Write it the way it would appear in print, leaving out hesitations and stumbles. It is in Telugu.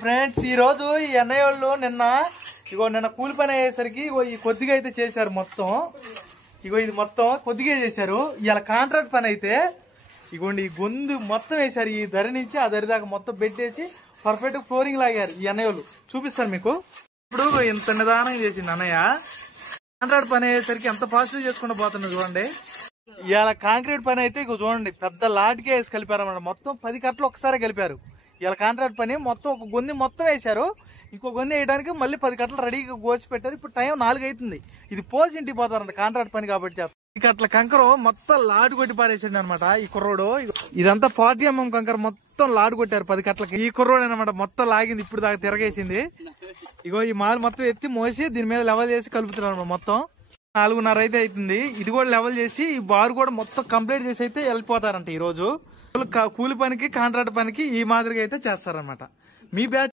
ఫ్రెండ్స్ ఈ రోజు ఈ అన్నయ్య వాళ్ళు నిన్న కూలి పని అయ్యేసరికి ఈ కొద్దిగా అయితే చేశారు మొత్తం. ఇది మొత్తం కొద్దిగా చేశారు. ఇలా కాంట్రాక్ట్ పని అయితే ఇగోండి ఈ గొంతు మొత్తం వేశారు. ఈ దరి నుంచి ఆ దరి దాకా మొత్తం పెట్టేసి పర్ఫెక్ట్ ఫ్లోరింగ్ లాగారు ఈ అన్నయ్య వాళ్ళు. చూపిస్తాను మీకు. ఇప్పుడు ఇంత నిదానంగా చేసింది అన్నయ్య. కాంట్రాక్ట్ పని అయ్యేసరికి ఎంత పాజిటివ్ చేసుకుంటూ పోతున్నారు చూడండి. ఇలా కాంక్రీట్ పని అయితే ఇక చూడండి పెద్ద లాటికే వేసి కలిపారు అన్నమాట. మొత్తం 10 కట్టలు ఒకసారి కలిపారు. ఇలా కాంట్రాక్ట్ పని మొత్తం ఒక గొంతు మొత్తం వేశారు. ఇంకో గొంతు వేయడానికి మళ్ళీ 10 కట్టలు రెడీగా కోసి పెట్టారు. ఇప్పుడు టైం 4 అవుతుంది. ఇది పోసి ఇంటికి పోతారంట కాంట్రాక్ట్ పని కాబట్టి. 10 కట్టల కంకర మొత్తం లాడు కొట్టి పారేసాడు అనమాట ఈ కుర్రోడు. ఇదంతా 40 mm కంకర మొత్తం లాడు కొట్టారు 10 కట్టలకి. ఈ కుర్రోడు అనమాట మొత్తం లాగింది ఇప్పుడు దాకా తిరగేసింది. ఈ మాల్ మొత్తం ఎత్తి మోసి దీని మీద లెవెల్ చేసి కలుపుతున్నారు అనమాట. మొత్తం 4:30 అయితే అవుతుంది. ఇది కూడా లెవెల్ చేసి ఈ బార్ కూడా మొత్తం కంప్లీట్ చేసి అయితే వెళ్ళిపోతారంట ఈ రోజు. కూలి పనికి కాంట్రాక్ట్ పనికి ఈ మాదిరిగా అయితే చేస్తారనమాట. మీ బ్యాచ్